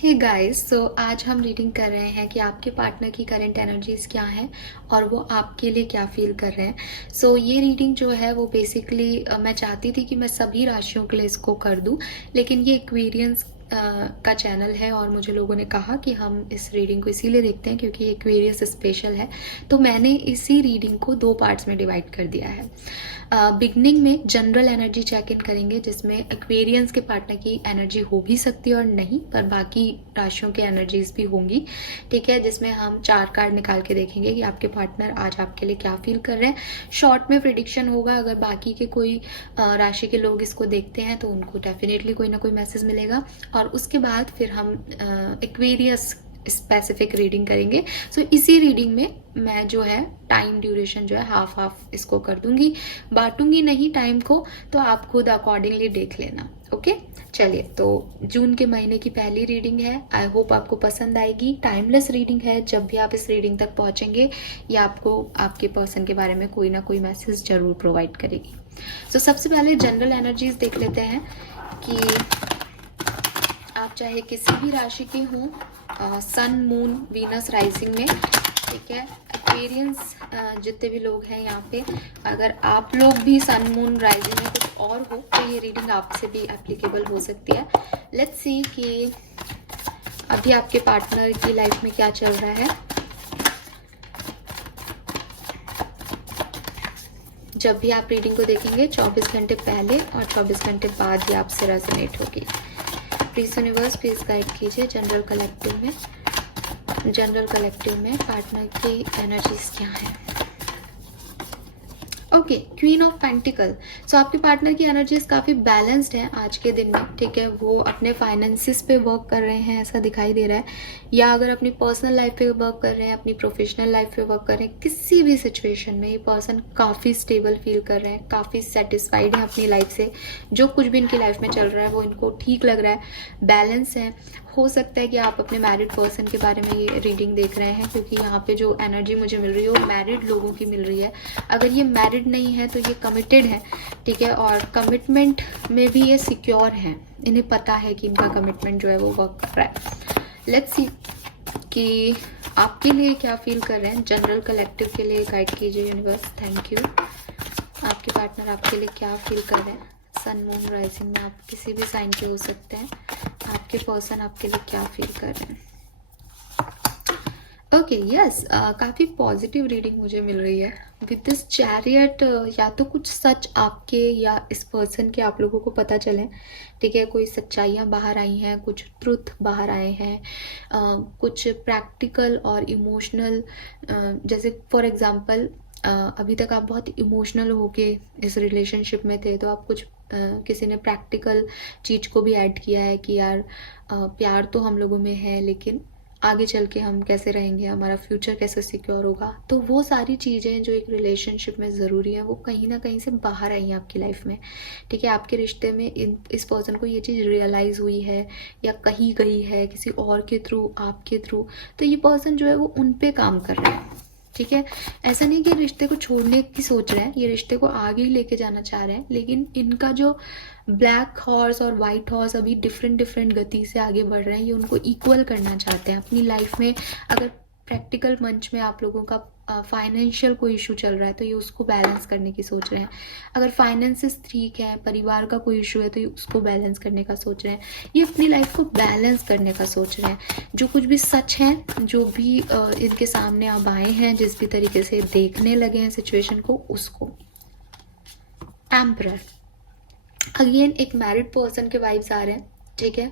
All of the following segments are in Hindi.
हे गाइस, सो आज हम रीडिंग कर रहे हैं कि आपके पार्टनर की करंट एनर्जीज क्या हैं और वो आपके लिए क्या फील कर रहे हैं। ये रीडिंग जो है वो बेसिकली मैं चाहती थी कि मैं सभी राशियों के लिए इसको कर दूं, लेकिन ये एक्वेरियंस का चैनल है और मुझे लोगों ने कहा कि हम इस रीडिंग को इसीलिए देखते हैं क्योंकि एक्वेरियस स्पेशल है। तो मैंने इसी रीडिंग को दो पार्ट्स में डिवाइड कर दिया है। बिगनिंग में जनरल एनर्जी चेक इन करेंगे जिसमें एक्वेरियंस के पार्टनर की एनर्जी हो भी सकती है और नहीं, पर बाकी राशियों की एनर्जीज भी होंगी। ठीक है, जिसमें हम 4 कार्ड निकाल के देखेंगे कि आपके पार्टनर आज आपके लिए क्या फील कर रहे हैं। शॉर्ट में प्रिडिक्शन होगा, अगर बाकी के कोई राशि के लोग इसको देखते हैं तो उनको डेफिनेटली कोई ना कोई मैसेज मिलेगा। और उसके बाद फिर हम एक्वेरियस स्पेसिफिक रीडिंग करेंगे। इसी रीडिंग में मैं जो है टाइम ड्यूरेशन जो है हाफ हाफ इसको कर दूंगी, बांटूंगी नहीं टाइम को, तो आप खुद अकॉर्डिंगली देख लेना। ओके, चलिए, तो जून के महीने की पहली रीडिंग है। आई होप आपको पसंद आएगी। टाइमलेस रीडिंग है, जब भी आप इस रीडिंग तक पहुंचेंगे ये आपको आपके पर्सन के बारे में कोई ना कोई मैसेज जरूर प्रोवाइड करेगी। सबसे पहले जनरल एनर्जीज देख लेते हैं कि आप चाहे किसी भी राशि के हों, सन, मून, वीनस राइजिंग में, ठीक है, एक्वेरियंस जितने भी लोग हैं यहाँ पे, अगर आप लोग भी सन, मून, राइजिंग में कुछ और हो तो ये रीडिंग आपसे भी एप्लीकेबल हो सकती है। लेट्स सी कि अभी आपके पार्टनर की लाइफ में क्या चल रहा है। जब भी आप रीडिंग को देखेंगे 24 घंटे पहले और 24 घंटे बाद ही आपसे रेजोनेट होगी। प्लीज यूनिवर्स प्लीज गाइड कीजिए जनरल कलेक्टिव में पार्टनर की एनर्जीज क्या है। Okay, queen of pentacle. आपके पार्टनर की एनर्जीज काफ़ी बैलेंस्ड है आज के दिन में। ठीक है, वो अपने फाइनेंसिस पे वर्क कर रहे हैं ऐसा दिखाई दे रहा है, या अगर अपनी पर्सनल लाइफ पे वर्क कर रहे हैं, अपनी प्रोफेशनल लाइफ पे वर्क कर रहे हैं, किसी भी सिचुएशन में ये पर्सन काफ़ी स्टेबल फील कर रहे हैं, काफ़ी सेटिस्फाइड हैं अपनी लाइफ से। जो कुछ भी इनकी लाइफ में चल रहा है वो इनको ठीक लग रहा है, बैलेंस है। हो सकता है कि आप अपने मैरिड पर्सन के बारे में ये रीडिंग देख रहे हैं, क्योंकि यहाँ पे जो एनर्जी मुझे मिल रही है वो मैरिड लोगों की मिल रही है। अगर ये मैरिड नहीं है तो ये कमिटेड है, ठीक है, और कमिटमेंट में भी ये सिक्योर हैं, इन्हें पता है कि इनका कमिटमेंट जो है वो वर्क कर रहा है। लेट्स सी कि आपके लिए क्या फील कर रहे हैं। जनरल कलेक्टिव के लिए गाइड कीजिए यूनिवर्स, थैंक यू। आपके पार्टनर आपके लिए क्या फील कर रहे हैं। सन, मून, राइजिंग में आप किसी भी साइन के हो सकते हैं। आपके पर्सन आपके लिए क्या फील कर रहे हैं। ओके, यस, काफ़ी पॉजिटिव रीडिंग मुझे मिल रही है विद दिस चैरियट। या तो कुछ सच आपके या इस पर्सन के आप लोगों को पता चले, ठीक है, कोई सच्चाइयाँ बाहर आई हैं, कुछ ट्रुथ बाहर आए हैं, कुछ प्रैक्टिकल और इमोशनल। जैसे फॉर एग्जांपल अभी तक आप बहुत इमोशनल होके इस रिलेशनशिप में थे, तो आप कुछ किसी ने प्रैक्टिकल चीज़ को भी ऐड किया है कि यार प्यार तो हम लोगों में है, लेकिन आगे चल के हम कैसे रहेंगे, हमारा फ्यूचर कैसे सिक्योर होगा। तो वो सारी चीज़ें जो एक रिलेशनशिप में ज़रूरी है वो कहीं ना कहीं से बाहर आई हैं आपकी लाइफ में। ठीक है, आपके रिश्ते में इस पर्सन को ये चीज़ रियलाइज़ हुई है या कही गई है किसी और के थ्रू, आपके थ्रू, तो ये पर्सन जो है वो उन पे काम कर रहा है। ठीक है, ऐसा नहीं कि रिश्ते को छोड़ने की सोच रहे हैं, ये रिश्ते को आगे ही लेके जाना चाह रहे हैं, लेकिन इनका जो ब्लैक हॉर्स और वाइट हॉर्स अभी डिफरेंट गति से आगे बढ़ रहे हैं, ये उनको इक्वल करना चाहते हैं अपनी लाइफ में। अगर प्रैक्टिकल मंच में आप लोगों का फाइनेंशियल कोई इशू चल रहा है तो ये उसको बैलेंस करने की सोच रहे हैं। अगर फाइनेंसेस ठीक है, परिवार का कोई इशू है तो ये उसको बैलेंस करने का सोच रहे हैं। ये अपनी लाइफ को बैलेंस करने का सोच रहे हैं। जो कुछ भी सच है, जो भी इनके सामने अब आए हैं, जिस भी तरीके से देखने लगे हैं सिचुएशन को, उसको। एम्परर, अगेन एक मैरिड पर्सन के वाइब्स आ रहे हैं। ठीक है,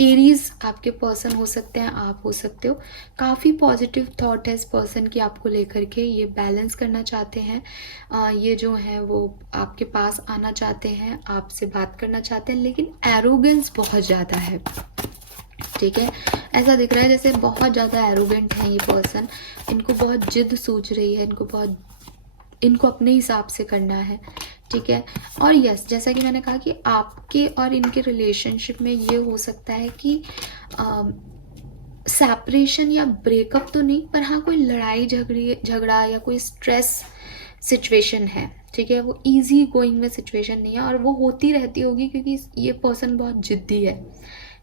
एरीज आपके पर्सन हो सकते हैं, आप हो सकते हो। काफ़ी पॉजिटिव थॉट है इस पर्सन की आपको लेकर के, ये बैलेंस करना चाहते हैं। ये जो है वो आपके पास आना चाहते हैं, आपसे बात करना चाहते हैं, लेकिन एरोगेंस बहुत ज़्यादा है। ठीक है, ऐसा दिख रहा है जैसे बहुत ज़्यादा एरोगेंट है ये पर्सन। इनको बहुत जिद सूझ रही है, इनको अपने हिसाब से करना है। ठीक है, और यस, जैसा कि मैंने कहा कि आपके और इनके रिलेशनशिप में ये हो सकता है कि सेपरेशन या ब्रेकअप तो नहीं, पर हाँ कोई लड़ाई झगड़ा या कोई स्ट्रेस सिचुएशन है। ठीक है, वो इजी गोइंग में सिचुएशन नहीं है, और वो होती रहती होगी क्योंकि ये पर्सन बहुत जिद्दी है।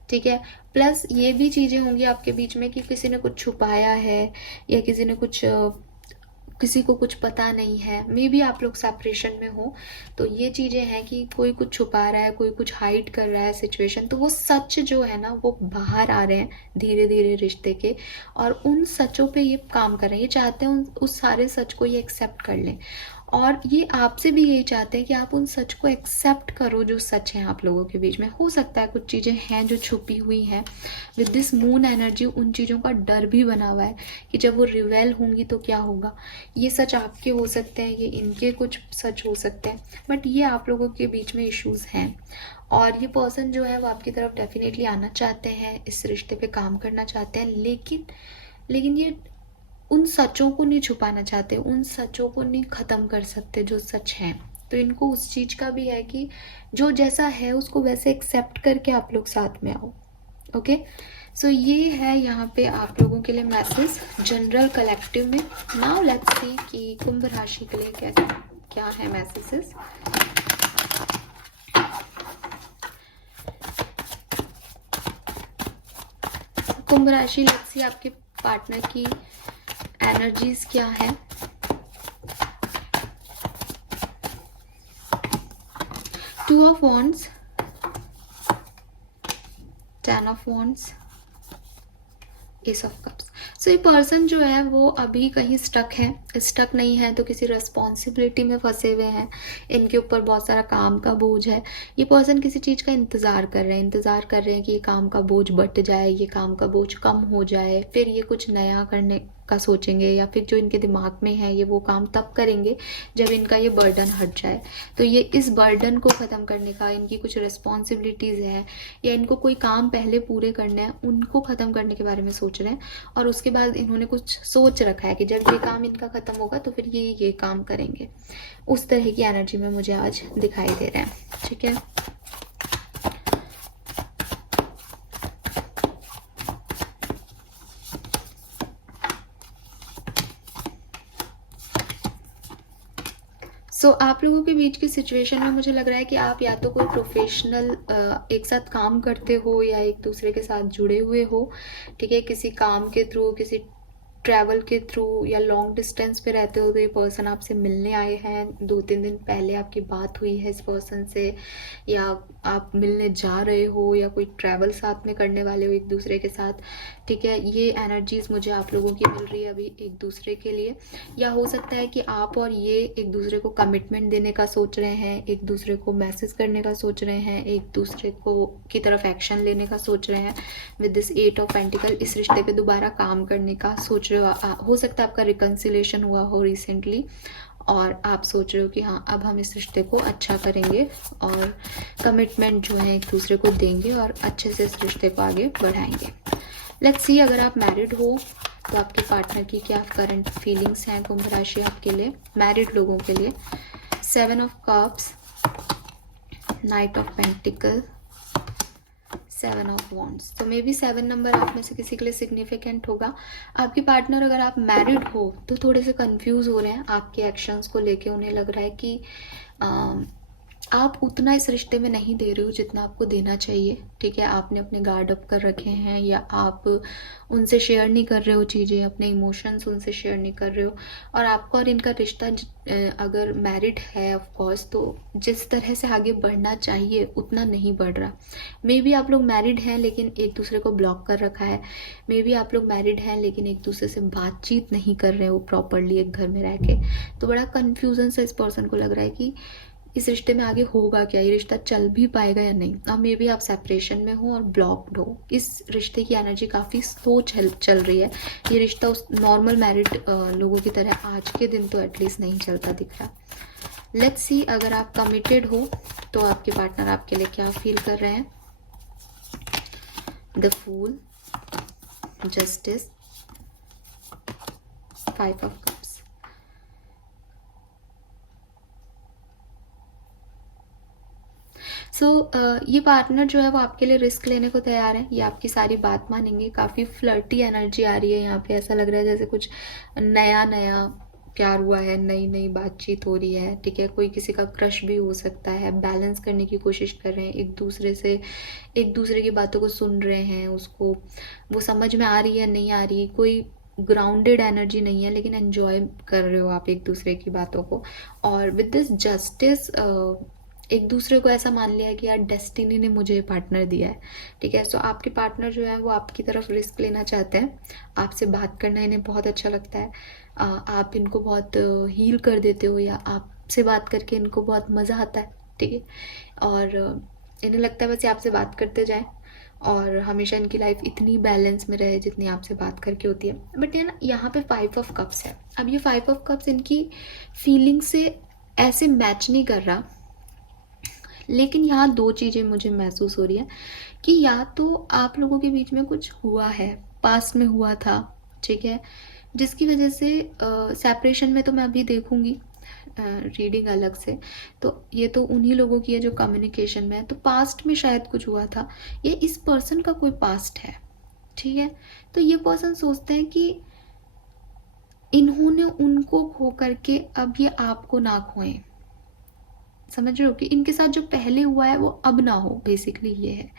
ठीक है। प्लस ये भी चीज़ें होंगी आपके बीच में कि किसी ने कुछ छुपाया है या किसी ने कुछ किसी को कुछ पता नहीं है, मे बी आप लोग सेपरेशन में हो, तो ये चीज़ें हैं कि कोई कुछ छुपा रहा है, कोई कुछ हाइड कर रहा है सिचुएशन, तो वो सच जो है ना वो बाहर आ रहे हैं धीरे धीरे रिश्ते के, और उन सचों पे ये काम कर रहे हैं, ये चाहते हैं उस सारे सच को ये एक्सेप्ट कर लें, और ये आपसे भी यही चाहते हैं कि आप उन सच को एक्सेप्ट करो जो सच है आप लोगों के बीच में। हो सकता है कुछ चीज़ें हैं जो छुपी हुई हैं, विद दिस मून एनर्जी उन चीज़ों का डर भी बना हुआ है कि जब वो रिवेल होंगी तो क्या होगा। ये सच आपके हो सकते हैं, ये इनके कुछ सच हो सकते हैं, बट ये आप लोगों के बीच में इश्यूज हैं, और ये पर्सन जो है वो आपकी तरफ डेफिनेटली आना चाहते हैं, इस रिश्ते पे काम करना चाहते हैं, लेकिन ये उन सचों को नहीं छुपाना चाहते, उन सचों को नहीं ख़त्म कर सकते जो सच हैं। तो इनको उस चीज़ का भी है कि जो जैसा है उसको वैसे एक्सेप्ट करके आप लोग साथ में आओ। ओके, सो ये है यहाँ पे आप लोगों के लिए मैसेज जनरल कलेक्टिव में। नाउ लेट्स सी कि कुंभ राशि के लिए क्या क्या है मैसेजेस। कुंभ राशि, लेट्स सी आपके पार्टनर की एनर्जीज क्या है। Two of wands, ten of wands, ace of cups. So ये पर्सन जो है वो अभी कहीं स्टक नहीं है तो किसी रिस्पॉन्सिबिलिटी में फंसे हुए हैं, इनके ऊपर बहुत सारा काम का बोझ है। ये पर्सन किसी चीज़ का इंतज़ार कर रहे हैं कि ये काम का बोझ बट जाए, ये काम का बोझ कम हो जाए, फिर ये कुछ नया करने का सोचेंगे, या फिर जो इनके दिमाग में है ये वो काम तब करेंगे जब इनका ये बर्डन हट जाए। तो ये इस बर्डन को ख़त्म करने का, इनकी कुछ रिस्पॉन्सिबिलिटीज़ है या इनको कोई काम पहले पूरे करने हैं, उनको ख़त्म करने के बारे में सोच रहे हैं, और उसके बाद इन्होंने कुछ सोच रखा है कि जब ये काम इनका ख़त्म होगा तो फिर ये काम करेंगे। उस तरह की एनर्जी में मुझे आज दिखाई दे रहा है। ठीक है, सो आप लोगों के बीच की सिचुएशन में मुझे लग रहा है कि आप या तो कोई प्रोफेशनल एक साथ काम करते हो या एक दूसरे के साथ जुड़े हुए हो। ठीक है, किसी काम के थ्रू, किसी ट्रैवल के थ्रू, या लॉन्ग डिस्टेंस पे रहते हो तो ये पर्सन आपसे मिलने आए हैं, 2-3 दिन पहले आपकी बात हुई है इस पर्सन से, या आप मिलने जा रहे हो, या कोई ट्रैवल साथ में करने वाले हो एक दूसरे के साथ। ठीक है, ये एनर्जीज मुझे आप लोगों की मिल रही है अभी एक दूसरे के लिए। या हो सकता है कि आप और ये एक दूसरे को कमिटमेंट देने का सोच रहे हैं, एक दूसरे को मैसेज करने का सोच रहे हैं, एक दूसरे को की तरफ एक्शन लेने का सोच रहे हैं। विद दिस 8 ऑफ पेंटिकल इस रिश्ते पे दोबारा काम करने का सोच रहे हो सकता है आपका रिकन्सिलेशन हुआ हो रिसेंटली, और आप सोच रहे हो कि हाँ अब हम इस रिश्ते को अच्छा करेंगे और कमिटमेंट जो है एक दूसरे को देंगे और अच्छे से इस रिश्ते को आगे बढ़ाएंगे। लेट्स सी अगर आप मैरिड हो तो आपके पार्टनर की क्या करंट फीलिंग्स हैं कुंभ राशि आपके लिए, मैरिड लोगों के लिए। 7 of cups, night of pentacle, 7 of wands. तो मे बी 7 नंबर आप में से किसी के लिए सिग्निफिकेंट होगा। आपके पार्टनर अगर आप मैरिड हो तो थोड़े से कंफ्यूज हो रहे हैं आपके एक्शंस को लेके, उन्हें लग रहा है कि आप उतना इस रिश्ते में नहीं दे रहे हो जितना आपको देना चाहिए। ठीक है, आपने अपने गार्ड अप कर रखे हैं, या आप उनसे शेयर नहीं कर रहे हो चीज़ें, अपने इमोशंस उनसे शेयर नहीं कर रहे हो, और आपका और इनका रिश्ता अगर मैरिड है ऑफ कोर्स तो जिस तरह से आगे बढ़ना चाहिए उतना नहीं बढ़ रहा। मे बी आप लोग मैरिड हैं लेकिन एक दूसरे को ब्लॉक कर रखा है, मे बी आप लोग मैरिड हैं लेकिन एक दूसरे से बातचीत नहीं कर रहे हो प्रॉपरली एक घर में रह के। तो बड़ा कन्फ्यूजन से इस पर्सन को लग रहा है कि इस रिश्ते में आगे होगा क्या, ये रिश्ता चल भी पाएगा या नहीं। अब मे बी आप सेपरेशन में हो और ब्लॉक्ड हो, इस रिश्ते की एनर्जी काफ़ी स्लो चल रही है। ये रिश्ता उस नॉर्मल मैरिड लोगों की तरह आज के दिन तो एटलीस्ट नहीं चलता दिख रहा। लेट्स सी अगर आप कमिटेड हो तो आपके पार्टनर आपके लिए क्या फील कर रहे हैं। The fool, justice, 5 of cups. So ये पार्टनर जो है वो आपके लिए रिस्क लेने को तैयार है, ये आपकी सारी बात मानेंगे। काफ़ी फ्लर्टी एनर्जी आ रही है यहाँ पे, ऐसा लग रहा है जैसे कुछ नया नया प्यार हुआ है, नई नई बातचीत हो रही है, ठीक है, कोई किसी का क्रश भी हो सकता है, बैलेंस करने की कोशिश कर रहे हैं एक दूसरे से, एक दूसरे की बातों को सुन रहे हैं, उसको वो समझ में आ रही है नहीं आ रही, कोई ग्राउंडेड एनर्जी नहीं है, लेकिन एन्जॉय कर रहे हो आप एक दूसरे की बातों को। और विद दिस जस्टिस एक दूसरे को ऐसा मान लिया है कि यार डेस्टिनी ने मुझे पार्टनर दिया है, ठीक है। सो आपके पार्टनर जो है वो आपकी तरफ रिस्क लेना चाहते हैं, आपसे बात करना इन्हें बहुत अच्छा लगता है, आप इनको बहुत हील कर देते हो, या आपसे बात करके इनको बहुत मज़ा आता है, ठीक है। और इन्हें लगता है बस ये आपसे बात करते जाएं और हमेशा इनकी लाइफ इतनी बैलेंस में रहे जितनी आपसे बात करके होती है। बट ये ना यहाँ पे 5 ऑफ कप्स है। अब ये 5 ऑफ कप्स इनकी फीलिंग से ऐसे मैच नहीं कर रहा, लेकिन यहाँ दो चीज़ें मुझे महसूस हो रही है कि या तो आप लोगों के बीच में कुछ हुआ है, पास्ट में हुआ था, ठीक है, जिसकी वजह से सेपरेशन में तो मैं अभी देखूंगी रीडिंग अलग से, तो ये तो उन्हीं लोगों की है जो कम्युनिकेशन में है, तो पास्ट में शायद कुछ हुआ था, ये इस पर्सन का कोई पास्ट है, ठीक है। तो ये पर्सन सोचते हैं कि इन्होंने उनको खो करके अब ये आपको ना खोएं, समझ रहे हो, कि इनके साथ जो पहले हुआ है वो अब ना हो। बेसिकली ये है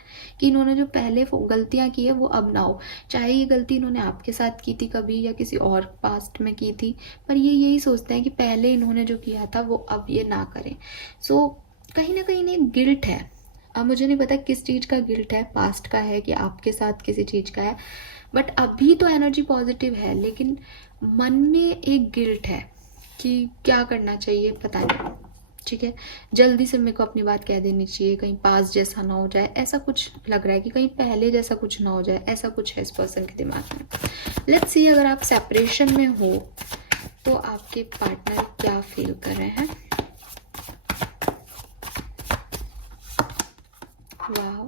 कि इन्होंने जो पहले गलतियां की है वो अब ना हो, चाहे ये गलती इन्होंने आपके साथ की थी कभी या किसी और पास्ट में की थी, पर ये यही सोचते हैं कि पहले इन्होंने जो किया था वो अब ये ना करें। सो कहीं ना कहीं इन्हें गिल्ट है। अब मुझे नहीं पता किस चीज़ का गिल्ट है, पास्ट का है कि आपके साथ किसी चीज़ का है, बट अभी तो एनर्जी पॉजिटिव है, लेकिन मन में एक गिल्ट है कि क्या करना चाहिए पता नहीं, ठीक है। जल्दी से मेरे को अपनी बात कह देनी चाहिए, कहीं पास जैसा ना हो जाए, ऐसा कुछ लग रहा है कि कहीं पहले जैसा कुछ ना हो जाए, ऐसा कुछ है इस पर्सन के दिमाग में। लेट्स सी अगर आप सेपरेशन में हो तो आपके पार्टनर क्या फील कर रहे हैं। वाह,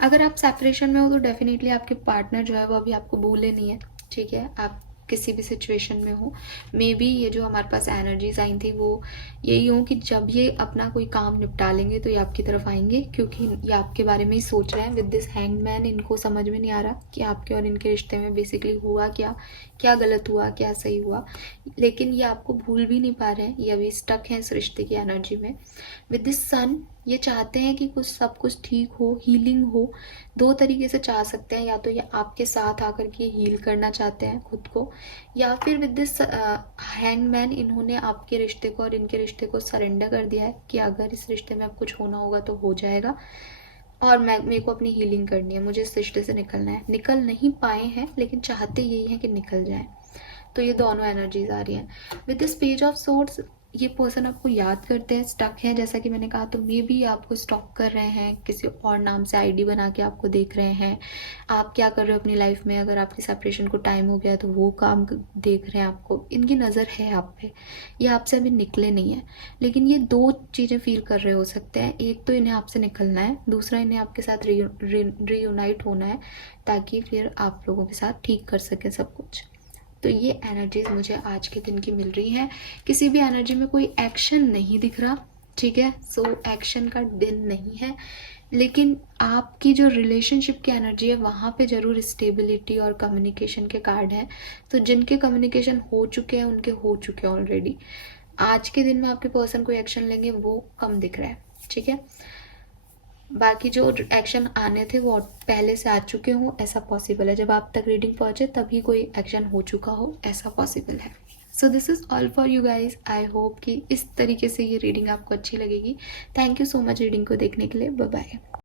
अगर आप सेपरेशन में हो तो डेफिनेटली आपके पार्टनर जो है वो अभी आपको भूले नहीं है, ठीक है। आप किसी भी सिचुएशन में हो, मे बी ये जो हमारे पास एनर्जीज आई थी वो यही हो कि जब ये अपना कोई काम निपटा लेंगे तो ये आपकी तरफ आएंगे, क्योंकि ये आपके बारे में ही सोच रहे हैं। विद दिस हैंग्ड मैन इनको समझ में नहीं आ रहा कि आपके और इनके रिश्ते में बेसिकली हुआ क्या, क्या गलत हुआ क्या सही हुआ, लेकिन ये आपको भूल भी नहीं पा रहे हैं, ये अभी स्टक हैं इस रिश्ते की एनर्जी में। विद दिस सन ये चाहते हैं कि कुछ सब कुछ ठीक हो, हीलिंग हो। दो तरीके से चाह सकते हैं, या तो ये आपके साथ आकर के हील करना चाहते हैं खुद को, या फिर विद दिस हैंगमैन इन्होंने आपके रिश्ते को और इनके रिश्ते को सरेंडर कर दिया है कि अगर इस रिश्ते में अब कुछ होना होगा तो हो जाएगा, और मेरे को अपनी हीलिंग करनी है, मुझे इस रिश्ते से निकलना है। निकल नहीं पाए हैं लेकिन चाहते यही है कि निकल जाए। तो ये दोनों एनर्जीज आ रही हैं। With this page of swords ये पर्सन आपको याद करते हैं, स्टक है जैसा कि मैंने कहा, तो मे बी आपको स्टॉक कर रहे हैं, किसी और नाम से आईडी बना के आपको देख रहे हैं, आप क्या कर रहे हो अपनी लाइफ में, अगर आपकी सेपरेशन को टाइम हो गया तो वो काम देख रहे हैं आपको, इनकी नज़र है आप पे, ये आपसे अभी निकले नहीं है। लेकिन ये दो चीज़ें फील कर रहे हो सकते हैं, एक तो इन्हें आपसे निकलना है, दूसरा इन्हें आपके साथ रीयूनाइट होना है ताकि फिर आप लोगों के साथ ठीक कर सकें सब कुछ। तो ये एनर्जीज मुझे आज के दिन की मिल रही हैं। किसी भी एनर्जी में कोई एक्शन नहीं दिख रहा, ठीक है। सो एक्शन का दिन नहीं है, लेकिन आपकी जो रिलेशनशिप की एनर्जी है वहाँ पे ज़रूर स्टेबिलिटी और कम्युनिकेशन के कार्ड हैं। तो जिनके कम्युनिकेशन हो चुके हैं उनके हो चुके हैं ऑलरेडी। आज के दिन में आपके पर्सन कोई एक्शन लेंगे वो कम दिख रहा है, ठीक है। बाकी जो एक्शन आने थे वो पहले से आ चुके हों ऐसा पॉसिबल है, जब आप तक रीडिंग पहुंचे तभी कोई एक्शन हो चुका हो ऐसा पॉसिबल है। So this is all for you guys. I hope कि इस तरीके से ये रीडिंग आपको अच्छी लगेगी। Thank you so much reading को देखने के लिए। Bye bye.